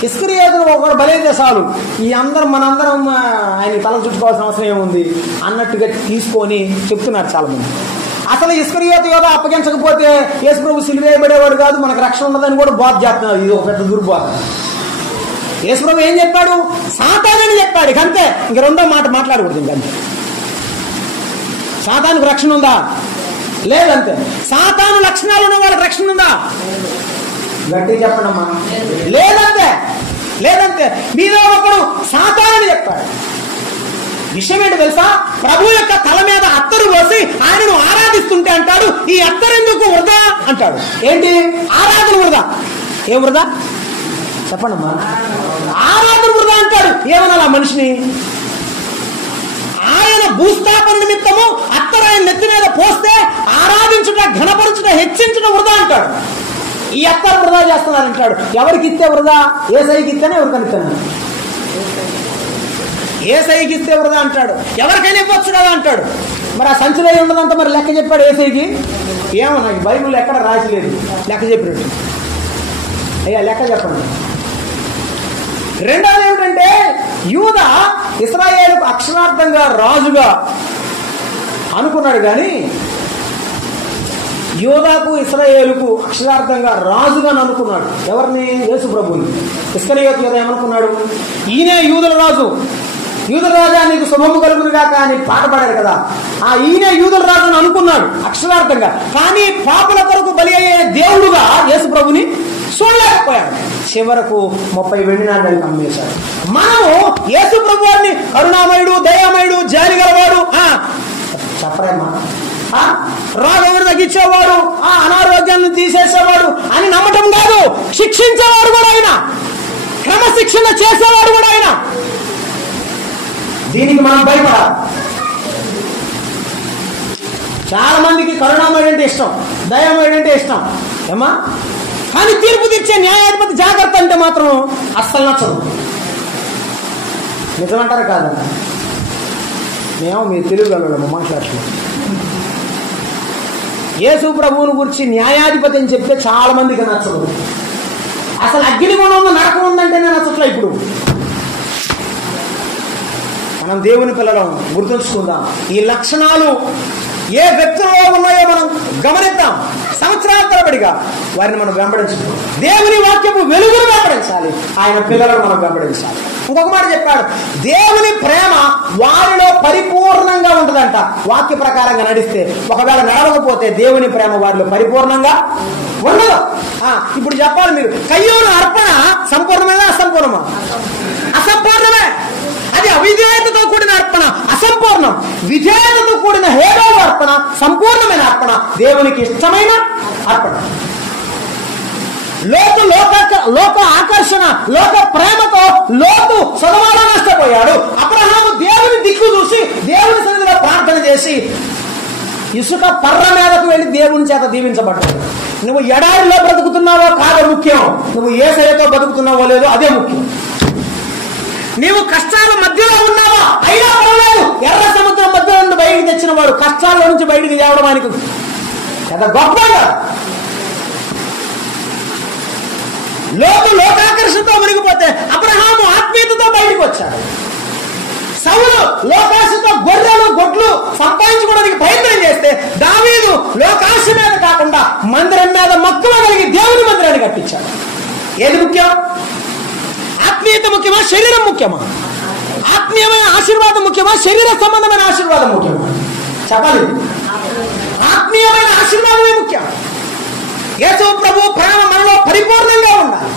ఇస్కరియోతు ఒకరు బలైతే చాలు, ఈ మనందరం ఆయన తల చుట్టుకోవాల్సిన అవసరం ఏముంది అన్నట్టుగా తీసుకొని చెప్తున్నారు చాలా మంది. అసలు ఇస్కరియోతు యోధా అప్పగించకపోతే యేసు ప్రభు సిలువ వేయబడేవాడు కాదు, మనకు రక్షణ ఉండదని కూడా బోధ చేస్తున్నారు. ఇది ఒక పెద్ద దుర్బోధ. యేసు ప్రభు ఏం చెప్పాడు? సాతానని చెప్పాడు. ఇంకంతే, ఇంక రెండో మాట మాట్లాడకూడదు. ఇంకంతే. సాతానుకు రక్షణ ఉందా? లేదంతే. సాతాను లక్షణాలు ఉన్న వాళ్ళకి రక్షణ ఉందా? గట్టిగా చెప్పండమ్మా. లేదంతే. మీలో ఒకడు సాతానని చెప్పాడు. విషయం ఏంటి తెలుసా? ప్రభు యొక్క తల మీద అత్తరు పోసి ఆయనను ఆరాధిస్తుంటే అంటాడు, ఈ అత్తరెందుకు వృధా అంటాడు. ఏంటి? ఆరాధన వృధా. ఏం వృధా చెప్పండమ్మా? ఆరాధన వృధా అంటాడు. ఏమనాలి ఆ మనిషిని? ఆయన భూస్థాపన నిమిత్తము అత్తరు ఆయన నెత్తి మీద పోస్తే ఆరాధించుట, ఘనపరచుట, హెచ్చించుట వృధా అంటాడు. ఈ అత్తరు వృధా చేస్తున్నారంటాడు. ఎవరికి ఇస్తే వృధా? ఏసైకి ఇస్తేనే, ఎవరికని ఇస్తాను? ఏసైకి ఇస్తే వృధా అంటాడు. ఎవరికైనా ఇవ్వచ్చు కదా అంటాడు. మరి ఆ సంచిలో ఉండదంతా మరి లెక్క చెప్పాడు ఏసైకి. ఏమో నాకు బైబిల్లో ఎక్కడ రాసిలేదు లెక్క చెప్పినట్టు. అయ్యా లెక్క చెప్పండి. రెండవది ఏమిటంటే, యూదా ఇశ్రాయేలుకు అక్షరార్థంగా రాజుగా అనుకున్నాడు. కానీ యూదాకు ఇశ్రాయేలుకు అక్షరార్థంగా రాజుగా అనుకున్నాడు. ఎవరిని? యేసు ప్రభువుని. ఇస్కరియోతు యోధా ఏమనుకున్నాడు? ఈయనే యూదుల రాజు, యూదుల రాజా నీకు శుభము కలుగునుగా కానీ పాట పాడారు కదా, ఆ ఈయనే యూదుల రాజు అని అనుకున్నాడు అక్షరార్థంగా. కానీ పాపుల కొరకు బలి అయ్యే దేవుడుగా యేసు ప్రభుని చూడలేకపోయాడు. చివరకు 30 వెండి నాణ్యాలు అమ్మేశాడు. మనము యేసు ప్రభు వారిని కరుణామయుడు, దయామయుడు, జాలి గలవాడు, చెప్పరేమ్మా, రోగం తగ్గించేవాడు, అనారోగ్యాన్ని తీసేసేవాడు అని నమ్మటం కాదు. శిక్షించేవాడు కూడా ఆయన, క్రమశిక్షణ చేసేవాడు కూడా ఆయన. దీనికి మనం భయపడాలి. చాలా మందికి కరుణామయుడు అంటే ఇష్టం, దయామయుడు అంటే ఇష్టం ఏమా, కానీ తీర్పు తీర్చే న్యాయాధిపతి జాగ్రత్త అంటే మాత్రం అస్సలు నచ్చదు. నిజమంటారు కాదంట? మేము మీ తెలుగు వెళ్ళము మాట్లాడలేదు. యేసు ప్రభువుని గురించి న్యాయాధిపతి అని చెప్తే చాలా మందికి నచ్చదు. అసలు అగ్నిగుణం నరకం ఉందంటేనే నచ్చట్లే. ఇప్పుడు మనం దేవుని పిల్లలం, గుర్తుంచుకుందాం. ఈ లక్షణాలు ఏ వ్యక్తుల్లో ఉన్నాయో మనం గమనిద్దాం. సంవత్సరాల తరబడిగా వారిని మనం వెంబడించాలి. దేవుని వాక్యపు వెలుగును వెంబడించాలి. ఆయన పిల్లలను మనం వెంబడించాలి. ఇంకొక మాట చెప్పాడు, దేవుని ప్రేమ వారిలో పరిపూర్ణంగా ఉంటుందంట. వాక్య ప్రకారంగా నడిస్తే, ఒకవేళ నడవకపోతే దేవుని ప్రేమ వారిలో పరిపూర్ణంగా ఉండదు. ఇప్పుడు చెప్పాలి మీరు, కయ్యోను అర్పణ సంపూర్ణమేనా అసంపూర్ణమా? అసంపూర్ణమే. అది అవిధేయతతో కూడిన అర్పణ అసంపూర్ణం. విధేయతతో కూడిన హేడవ అర్పణ సంపూర్ణమైన అర్పణ, దేవునికి ఇష్టమైన అర్పణ. లోక ఆకర్షణ, లోక ప్రేమతో లోతు సొదొమలో నష్టపోయాడు. అబ్రహాము దేవుని దిక్కు చూసి దేవుని సన్నిధిలో ప్రార్థన చేసి ఇసుక పర్ర మీదకు వెళ్ళి దేవుని చేత దీవించబడ్డాడు. నువ్వు ఎడారిలో బ్రతుకుతున్నావో కాదో ముఖ్యం, నువ్వు యేసయ్యతో బతుకుతున్నావో లేదో అదే ముఖ్యం. నీవు కష్టాల మధ్యలో ఉన్నావా అయినా పర్వాలేదు, ఎర్ర సముద్రం మధ్యలో నుండి బయటికి తెచ్చిన వాడు కష్టాల నుంచి బయటికి తేవడం ఆయనకు పెద్ద గొప్పగా. లోకాకర్షణతో మునిగిపోతే అబ్రహాము ఆత్మీయతతో బయటకు వచ్చాడు. సౌలు లోకాశతో గొర్రెలు గొడ్లు సంపాదించుకోవడానికి ప్రయత్నం చేస్తే దావీదు లోకాశ మీద కాకుండా మందిరం మీద మక్కువ కలిగి దేవుని మందిరాన్ని కట్టించాడు. ఏది ముఖ్యం? ఆత్మీయత ముఖ్యమా, శరీరం ముఖ్యమా? ఆత్మీయమైన ఆశీర్వాదం ముఖ్యమా, శరీర సంబంధమైన ఆశీర్వాదం ముఖ్యమా? చెప్పాలి. ఆత్మీయమైన ఆశీర్వాదమే ముఖ్యం. యేసు ప్రభు ప్రేమ మనలో పరిపూర్ణంగా ఉండాలి.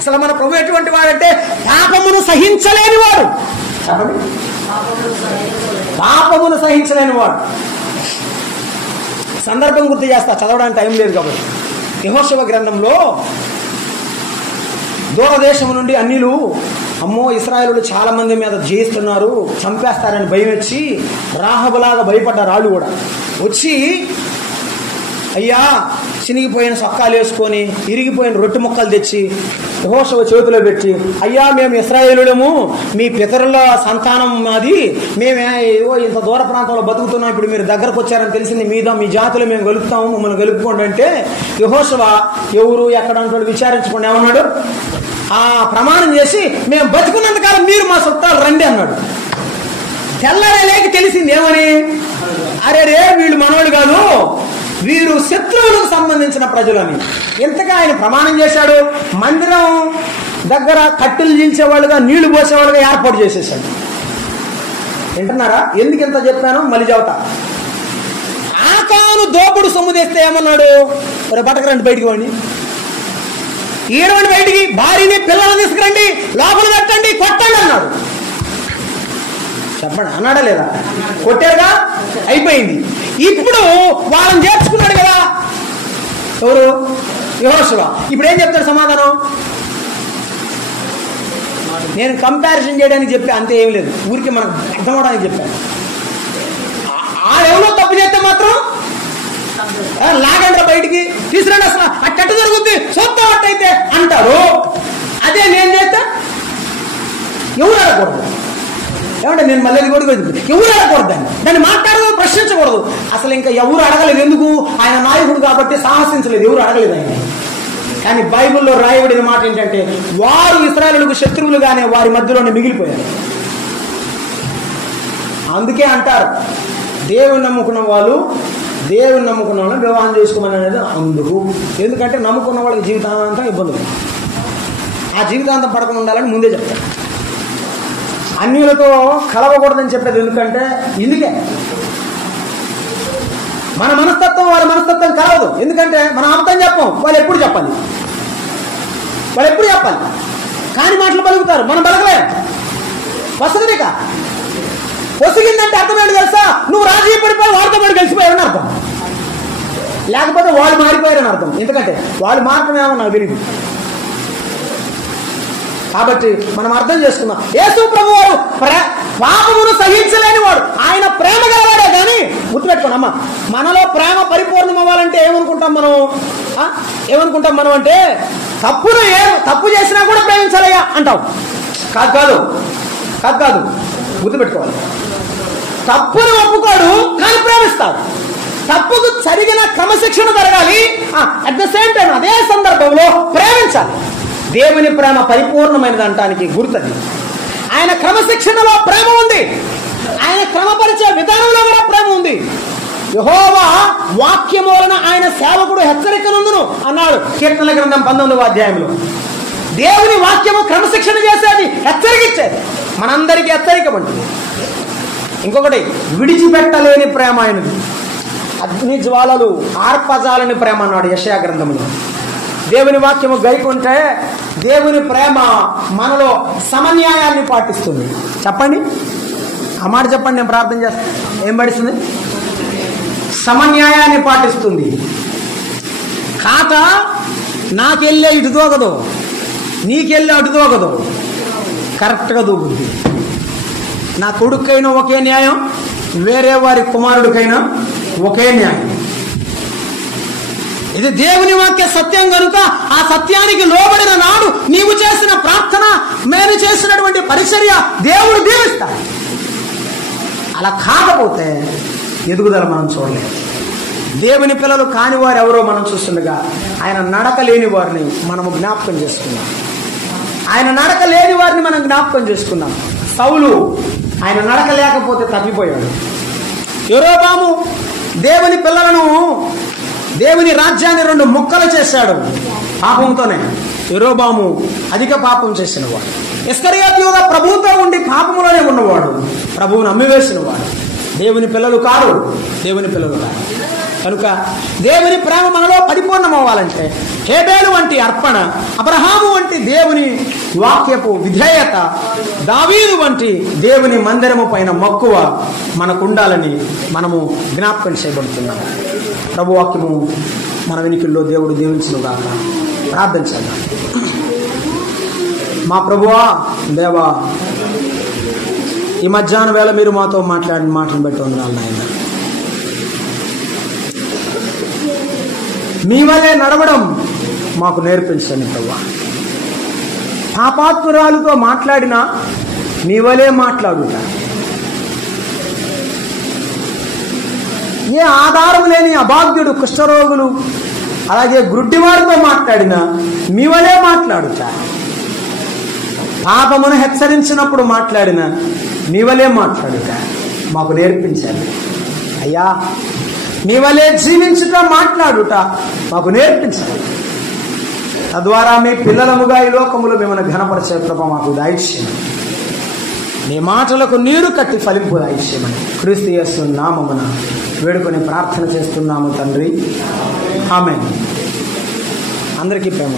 అసలు మన ప్రభు ఎటువంటి వాడంటే పాపమును సహించలేని వాడు. చెప్పండి, పాపమును సహించలేని వాడు. సందర్భం గుర్తు చేస్తా, చదవడానికి టైం లేదు కాబట్టి. యెహోషువ గ్రంథంలో దూరదేశం నుండి అన్యులు, అమ్మో ఇశ్రాయేలులు చాలా మంది మీద జయిస్తున్నారు, చంపేస్తారని భయం వచ్చి రాహబులాగా భయపడ్డ రాళ్ళు కూడా వచ్చి, అయ్యా చినిగిపోయిన సొక్కాలు వేసుకొని ఇరిగిపోయిన రొట్టె ముక్కలు తెచ్చి యెహోషువ చేతిలో పెట్టి, అయ్యా మేము ఇశ్రాయేలులము, మీ పితరుల సంతానం మాది, మేమే ఏవో ఇంత దూర ప్రాంతంలో బతుకుతున్నాం, ఇప్పుడు మీరు దగ్గరకు వచ్చారని తెలిసింది, మీ జాతులు మేము గెలుపుతాము, మమ్మల్ని గెలుపుకోండి అంటే యెహోషువ ఎవరు ఎక్కడ అంటాడు విచారించుకోండి ఏమన్నాడు? ప్రమాణం చేసి మేము బతుకున్నంతకాలం మీరు మా చుట్టాలు రండి అన్నాడు. తెల్లరేలేకి తెలిసింది ఏమని, అరే రే వీళ్ళు మనోళ్ళు కాదు, వీరు శత్రువులకు సంబంధించిన ప్రజలని. ఎంతగా ఆయన ప్రమాణం చేశాడు. మందిరం దగ్గర కట్టెలు చీల్చేవాళ్ళుగా నీళ్లు పోసేవాళ్ళుగా ఏర్పాటు చేసేసాడు. వింటున్నారా? ఎందుకు ఎంత చెప్పాను మళ్ళీ చెబుతా. ఆకాను దోపుడు సొమ్ము తెస్తే ఏమన్నాడు? రే బట్టకరండి బయటికి వాడిని, ఈడవండి బయటికి, భార్యని పిల్లలు తీసుకురండి, లోపల పెట్టండి, కొట్టండి అన్నాడు. చెప్పండి, అన్నాడా లేదా? కొట్టారుగా, అయిపోయింది. ఇప్పుడు వాళ్ళని చేర్చుకున్నాడు కదా ఎవరు? యెహోషువ. ఇప్పుడు ఏం చెప్తాడు సమాధానం? నేను కంపారిజన్ చేయడానికి చెప్పి అంతే, ఏం లేదు, ఊరికి మనకు అర్థం అవడానికి చెప్పాను. ఎవరో తప్పు చేస్తే మాత్రం లాగండ్రా బయటికి, తీసుకురండి, అసలు అట్ట జరుగుద్ది చూద్దాం అట్టయితే అంటారు. అదే నేను చేస్తే ఎవరు అడగకూడదు. ఏమంటే నేను మళ్ళీ కూడా ఎవరు అడగకూడదు, దాన్ని మాట్లాడదు, ప్రశ్నించకూడదు. అసలు ఇంకా ఎవరు అడగలేదు. ఎందుకు? ఆయన నాయకుడు కాబట్టి సాహసించలేదు, ఎవరు అడగలేదు ఆయన. కానీ బైబిల్లో రాయబడిన మాట ఏంటంటే వారు ఇశ్రాయేలులకు శత్రువులుగానే వారి మధ్యలోనే మిగిలిపోయారు. అందుకే అంటారు దేవుని నమ్ముకున్న వాళ్ళు వివాహం చేసుకోమని అనేది అందుకు. ఎందుకంటే నమ్ముకున్న వాళ్ళకి జీవితాంతం ఇబ్బందులు, ఆ జీవితాంతం పడకుండా ఉండాలని ముందే చెప్తారు. అన్యులతో కలవకూడదని చెప్పేది ఎందుకంటే ఇందుకే. మన మనస్తత్వం వాళ్ళ మనస్తత్వం కలవదు. ఎందుకంటే మనం అబద్ధం చెప్పం, వాళ్ళు ఎప్పుడు చెప్పాలి. కాని మాటలు పలుకుతారు, మనం పలకలేం. వసతిక పొసిగిందంటే అర్థం ఏంటి తెలుసా? నువ్వు రాజీ పడిపోయి వాళ్ళతో పాటు కలిసిపోయావని అర్థం, లేకపోతే వాళ్ళు మారిపోయారని అర్థం. ఎందుకంటే వాళ్ళు మారటం ఏమో నాకు తెలియదు. కాబట్టి మనం అర్థం చేసుకున్నాం, యేసు ప్రభు వారు పాపమును సహించలేని వాడు, ఆయన ప్రేమ గలవాడే. కానీ గుర్తుపెట్టుకోండి అమ్మ, మనలో ప్రేమ పరిపూర్ణం అవ్వాలంటే ఏమనుకుంటాం మనం అంటే తప్పు చేసినా కూడా ప్రేమించాలయ్యా అంటాం. కాదు, గుర్తుపెట్టుకోవాలి. తప్పును ఒప్పుకోడు కానీ ప్రేమిస్తాడు. తప్పుకు సరిగిన క్రమశిక్షణ జరగాలి, అట్ ద సేమ్ టైం అదే సందర్భంలో ప్రేమించాలి. దేవుని ప్రేమ పరిపూర్ణమైనది అంటానికి గుర్తది. ఆయన క్రమశిక్షణలో ప్రేమ ఉంది, ఆయన క్రమపరిచే విధానంలో కూడా ప్రేమ ఉంది. యెహోవా వాక్యము వలన ఆయన సేవకుడు హెచ్చరికనందును అన్నాడు కీర్తనల గ్రంథం 19వ అధ్యాయంలో. దేవుని వాక్యము క్రమశిక్షణ చేసేది, హెచ్చరికిచ్చేది. మనందరికీ హెచ్చరిక ఉంటుంది. ఇంకొకటి విడిచిపెట్టలేని ప్రేమ ఆయనది. అగ్ని జ్వాలలు ఆర్పజాలని ప్రేమ అన్నాడు యెషయా గ్రంథంలో. దేవుని వాక్యము గైకుంటే దేవుని ప్రేమ మనలో సమన్యాయాన్ని పాటిస్తుంది. చెప్పండి, ఆ మాట చెప్పండి, నేను ప్రార్థన చేస్తాను. ఏం పాటిస్తుంది? సమన్యాయాన్ని పాటిస్తుంది. కాక నాకెళ్ళే ఇటు దూకదు, నీకెళ్ళే అటు దూకదు, కరెక్ట్గా దూకుద్ది. నా కొడుకైనా ఒకే న్యాయం, వేరే వారి కుమారుడికైనా ఒకే న్యాయం. ఇది దేవుని వాక్య సత్యం కనుక ఆ సత్యానికి లోబడిన నాడు నీవు చేసిన ప్రార్థన, నేను చేసినటువంటి పరిచర్య దేవుడు దీవిస్తాడు. అలా కాకపోతే ఎదుగుదల మనం చూడలేము. దేవుని పిల్లలు కాని వారు ఎవరో మనం చూస్తుండగా ఆయన నడక లేని వారిని మనము జ్ఞాపకం చేసుకున్నాం. ఆయన నడక లేని వారిని మనం జ్ఞాపకం చేసుకున్నాం. సౌలు ఆయన నడక లేకపోతే తప్పిపోయాడు. యెరోబాము దేవుని పిల్లలను, దేవుని రాజ్యాన్ని 2 ముక్కలు చేశాడు పాపంతోనే. యెరోబాము అధిక పాపం చేసిన వాడు. ఇస్కరియోతు యూదా ప్రభువుతో ఉండి పాపములోనే ఉన్నవాడు, ప్రభువును అమ్మివేసిన వాడు. దేవుని పిల్లలు కాదు, దేవుని పిల్లలు కాదు. కనుక దేవుని ప్రేమ మనలో పరిపూర్ణం అవ్వాలంటే హేబేలు వంటి అర్పణ, అబ్రహాము వంటి దేవుని వాక్యపు విధేయత, దావీదు వంటి దేవుని మందిరము పైన మక్కువ మనకు ఉండాలని మనము జ్ఞాపకం చేయబడుతున్నాం. ప్రభు వాక్యము మన వెనుకల్లో దేవుడు దీవించునుగాక. ప్రార్థన చేద్దాం. మా ప్రభువా, దేవా, ఈ మధ్యాహ్నం వేళ మీరు మాతో మాట్లాడిన మాటను బట్టి వందనాలు నాయన. మీ వల్లే నడవడం మాకు నేర్పించండి ప్రభువా. పాపాత్మురాలతో మాట్లాడినా మీ వల్లే మాట్లాడుట, ఏ ఆధారం లేని అభాగ్యుడు, కుష్ఠరోగులు, అలాగే గుడ్డివారితో మాట్లాడినా మీ వల్లే మాట్లాడుట, పాపమును హెచ్చరించినప్పుడు మాట్లాడినా మీ వల్లే మాట్లాడుట మాకు నేర్పించండి అయ్యా. మీ వల్లే జీవించుట, మాట్లాడుట మాకు నేర్పించండి. తద్వారా మీ పిల్లలముగా ఈ లోకములో మిమ్మల్ని ఘనపరిచే కృప మాకు దయచేయండి. మీ మాటలకు నీరు కట్టి ఫలింపు దయచేయమని క్రీస్తు యేసు నామమున వేడుకొని ప్రార్థన చేస్తున్నాము తండ్రి. ఆమేన్. అందరికీ ప్రేమ.